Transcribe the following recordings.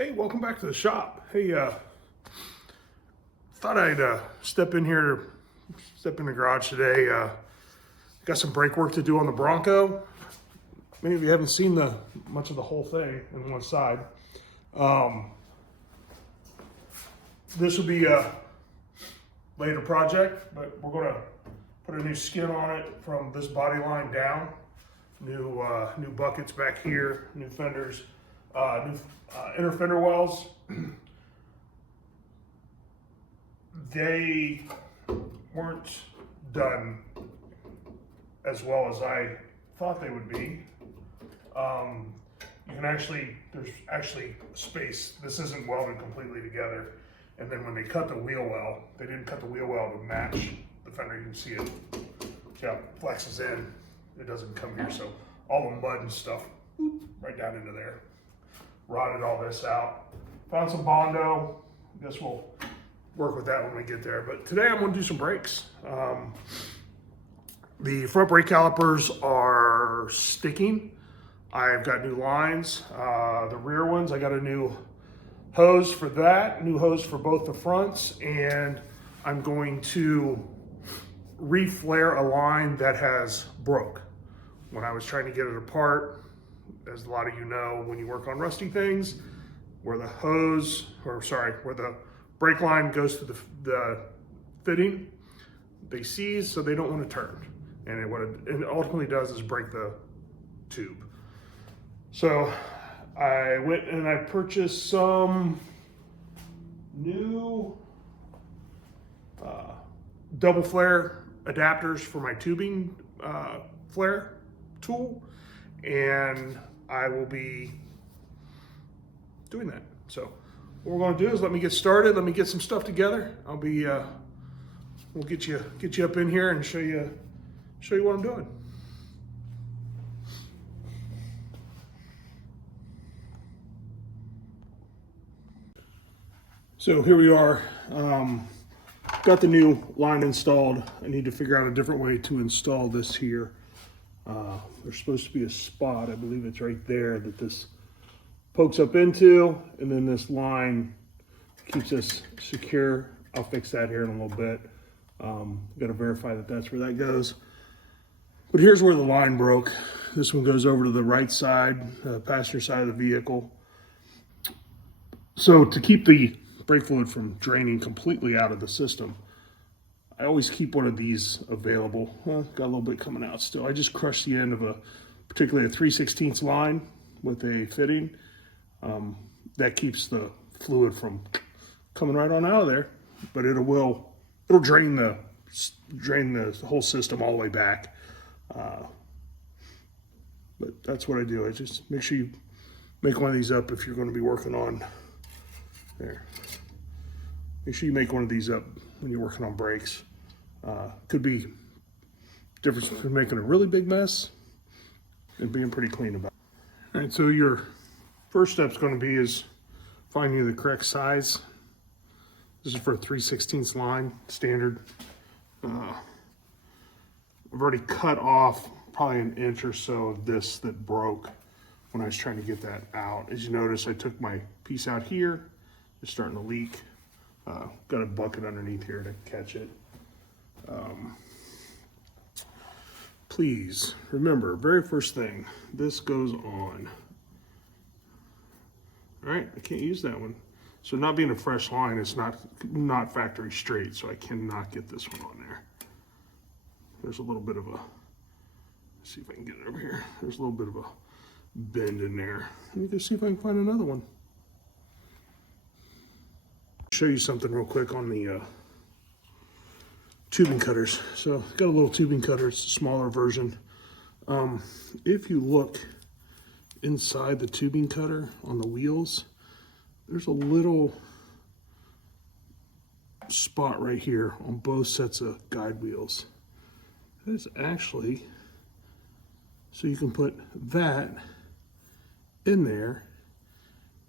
Hey, welcome back to the shop. Hey, thought I'd step in the garage today. Got some brake work to do on the Bronco. Many of you haven't seen much of the whole thing on one side. This will be a later project, but we're gonna put a new skin on it from this body line down. New buckets back here, new fenders, new inner fender wells. They weren't done as well as I thought they would be. There's actually space. This isn't welded completely together. And then when they cut the wheel well, they didn't cut the wheel well to match the fender. You can see it. See how it flexes in. It doesn't come here. So all the mud and stuff, right down into there. Rotted all this out. Found some Bondo. Guess we'll work with that when we get there. But today I'm going to do some brakes. The front brake calipers are sticking. I've got new lines. The rear ones, I got a new hose for that, new hose for both the fronts, and I'm going to re-flare a line that has broke. When I was trying to get it apart, as a lot of you know, when you work on rusty things, where the brake line goes to the fitting, they seize, so they don't want to turn. And what it ultimately does is break the tube. So I went and I purchased some new double flare adapters for my tubing flare tool, and I will be doing that. So what we're going to do is let me get started. Let me get some stuff together. We'll get you up in here and show you what I'm doing. So here we are. Got the new line installed. I need to figure out a different way to install this here. There's supposed to be a spot, I believe it's right there, that this pokes up into, and then this line keeps us secure. I'll fix that here in a little bit. Got to verify that that's where that goes. But here's where the line broke. This one goes over to the right side, passenger side of the vehicle. So to keep the brake fluid from draining completely out of the system, I always keep one of these available. Got a little bit coming out still. I just crushed the end of particularly a 3/16 line with a fitting. That keeps the fluid from coming right on out of there, but it'll drain the whole system all the way back. But that's what I do. I just make sure you make one of these up if you're going to be working on there. Make sure you make one of these up when you're working on brakes. Could be difference between making a really big mess and being pretty clean about it. All right, so your first step is going to be is finding the correct size. This is for a 3/16 line, standard. I've already cut off probably an inch or so of this that broke when I was trying to get that out. As you notice, I took my piece out here. It's starting to leak. Got a bucket underneath here to catch it. Please remember, very first thing, this goes on. All right, I can't use that one. So not being a fresh line, it's not factory straight, so I cannot get this one on there. There's a little bit of let's see if I can get it over here. There's a little bit of a bend in there. Let me go see if I can find another one. Show you something real quick on the tubing cutters. So got a little tubing cutter, it's a smaller version. If you look inside the tubing cutter on the wheels, there's a little spot right here on both sets of guide wheels. That is actually, so you can put that in there,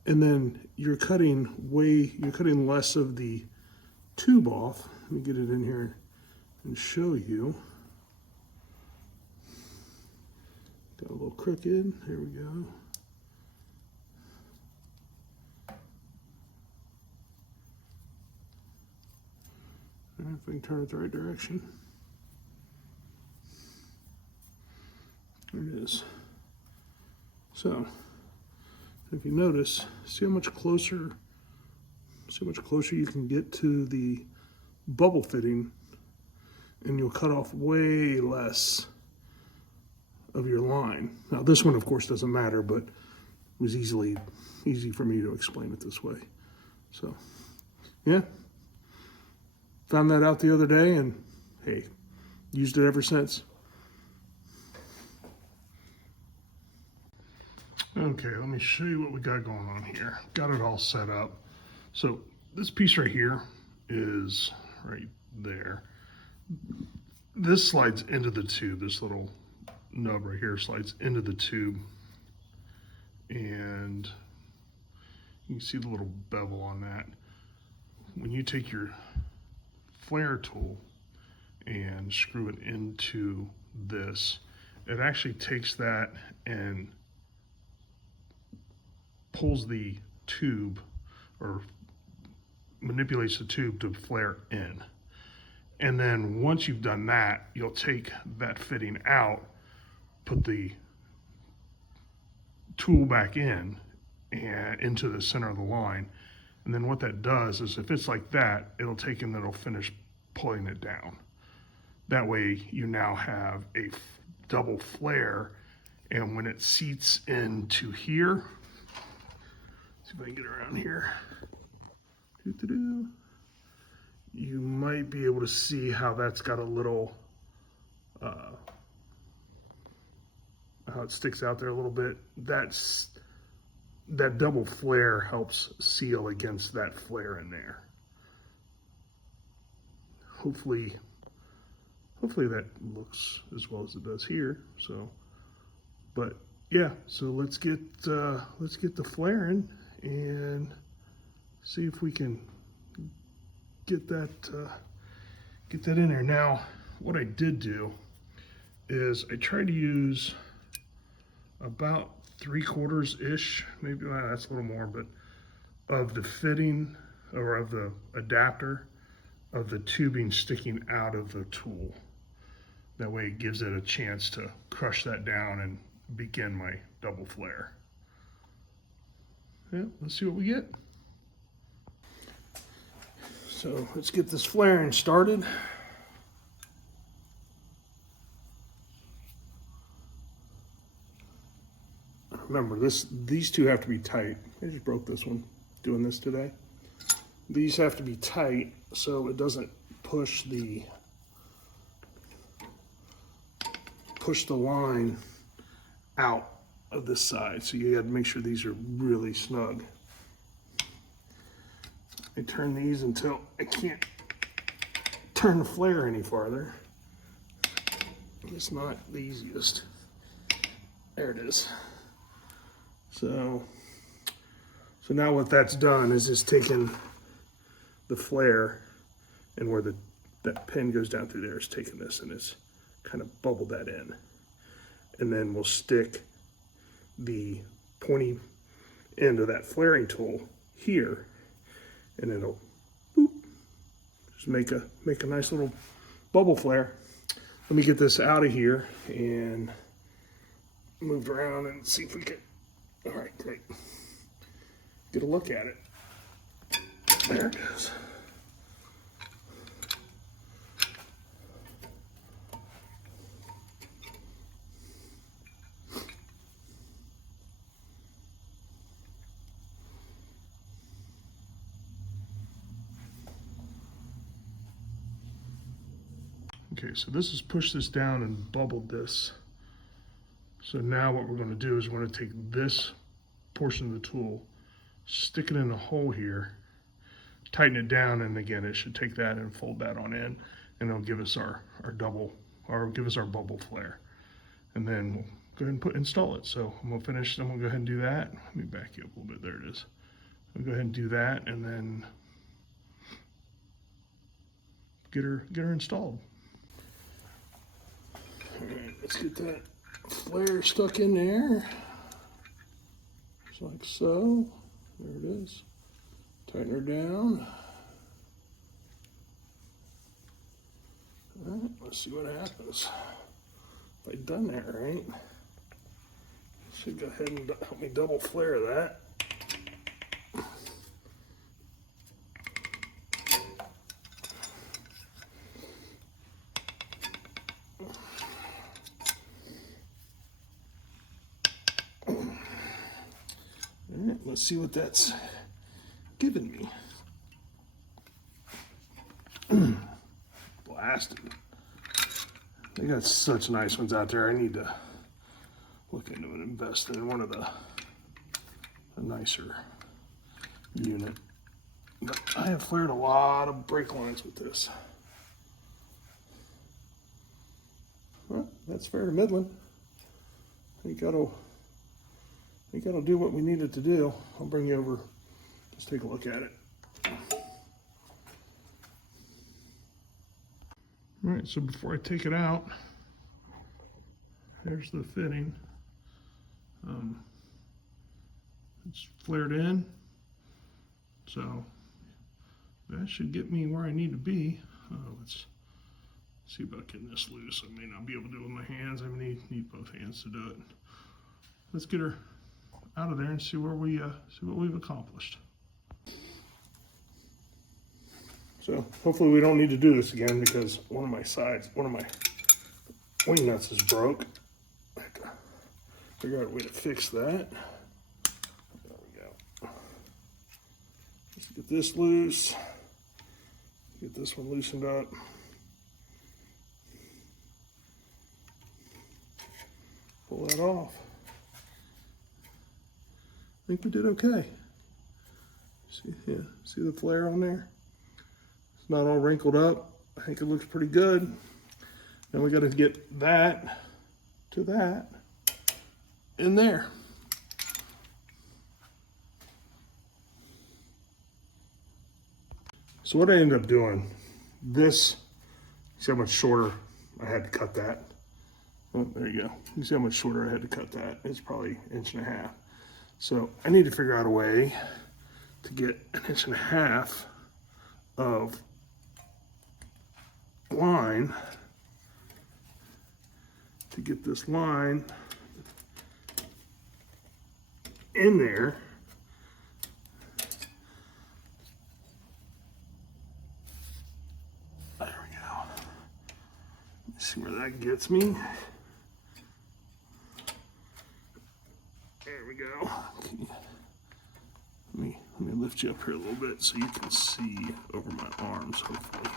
and then you're cutting less of the tube off. Let me get it in here and show you. Got a little crooked, there we go. If I can turn it the right direction. There it is. So, if you notice, see how much closer you can get to the bubble fitting, and you'll cut off way less of your line. Now this one of course doesn't matter, but it was easy for me to explain it this way. So yeah, found that out the other day and hey, used it ever since. Okay, let me show you what we got going on here. Got it all set up. So this piece right here is right there. This slides into the tube. This little nub right here slides into the tube, and you can see the little bevel on that. When you take your flair tool and screw it into this, it actually takes that and pulls the tube, or manipulates the tube to flare in. And then once you've done that, you'll take that fitting out, put the tool back in and into the center of the line. And then what that does is if it's like that, it'll take and it'll finish pulling it down. That way you now have a double flare, and when it seats into here, see if I can get around here. You might be able to see how that's got a little, how it sticks out there a little bit. That double flare helps seal against that flare in there. Hopefully that looks as well as it does here. So, but yeah, so let's get the flare in and see if we can get that in there. Now, what I did do is I tried to use about 3/4-ish, maybe that's a little more, but of the fitting or of the adapter of the tubing sticking out of the tool. That way it gives it a chance to crush that down and begin my double flare. Yeah, let's see what we get. So let's get this flaring started. Remember, these two have to be tight. I just broke this one doing this today. These have to be tight so it doesn't push the line out of this side. So you got to make sure these are really snug. I turn these until I can't turn the flare any farther. It's not the easiest. There it is. So now what that's done is just taken the flare, and where that pin goes down through there is taking this and it's kind of bubbled that in. And then we'll stick the pointy end of that flaring tool here, and it'll boop, just make a nice little bubble flare. Let me get this out of here and move around and see if we can. All right, great. Get a look at it. There it is. Okay, so this has pushed this down and bubbled this. So now what we're going to do is we're going to take this portion of the tool, stick it in the hole here, tighten it down, and again it should take that and fold that on in, and it'll give us our bubble flare. And then we'll go ahead and install it. So I'm gonna go ahead and do that. Let me back you up a little bit. There it is. I'll go ahead and do that, and then get her installed. All right, let's get that flare stuck in there, just like so. There it is. Tighten her down. All right, let's see what happens. If I've done that right, should go ahead and help me double flare that. All right, let's see what that's giving me. Blasted. They got such nice ones out there. I need to look into and invest in one of the nicer unit. But I have flared a lot of brake lines with this. Well, that's fair to middling. I think that'll do what we need it to do. I'll bring you over. Let's take a look at it. All right, so before I take it out, there's the fitting. It's flared in, so that should get me where I need to be. Let's see about getting this loose. I may not be able to do it with my hands. I need both hands to do it. Let's get her out of there and see where we see what we've accomplished. So hopefully we don't need to do this again, because one of my wing nuts is broke. I have to figure out a way to fix that. There we go. Let's get this loose. Get this one loosened up. Pull that off. I think we did okay. See, yeah, see the flare on there? It's not all wrinkled up. I think it looks pretty good. Now we got to get that to that in there. So what I ended up doing, this, see how much shorter I had to cut that? Oh, there you go. You see how much shorter I had to cut that? It's probably 1.5 inches. So I need to figure out a way to get 1.5 inches of line, to get this line in there. There we go. Let's see where that gets me. There we go. Let me lift you up here a little bit so you can see over my arms, hopefully.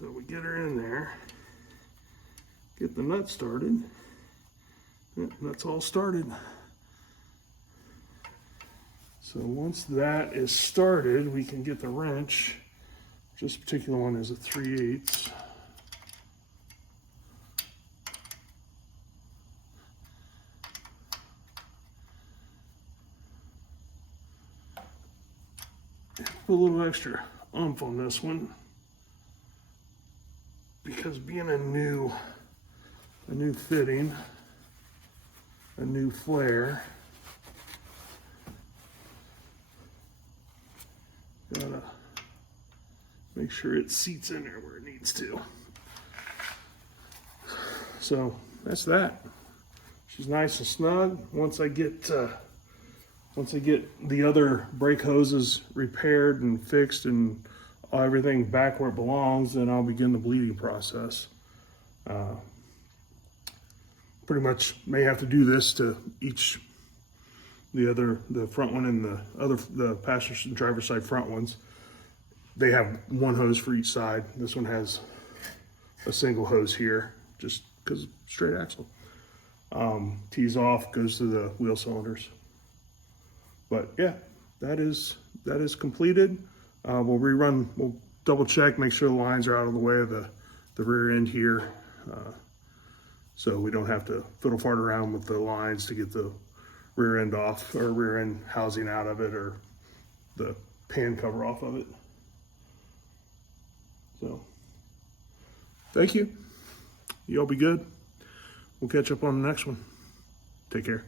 So we get her in there, get the nut started. Yep, that's all started. So once that is started, we can get the wrench. This particular one is a 3/8. Put a little extra oomph on this one, because being a new fitting, a new flare, gotta make sure it seats in there where it needs to. So that's that. She's nice and snug. Once I get the other brake hoses repaired and fixed and everything back where it belongs, then I'll begin the bleeding process. Pretty much may have to do this to each, the front one and the passenger and driver's side front ones. They have one hose for each side. This one has a single hose here, just because straight axle. Tees off, goes to the wheel cylinders. But yeah, that is completed. We'll double check, make sure the lines are out of the way of the rear end here, so we don't have to fiddle fart around with the lines to get the rear end off, or rear end housing out of it, or the pan cover off of it. So thank you. You all be good. We'll catch up on the next one. Take care.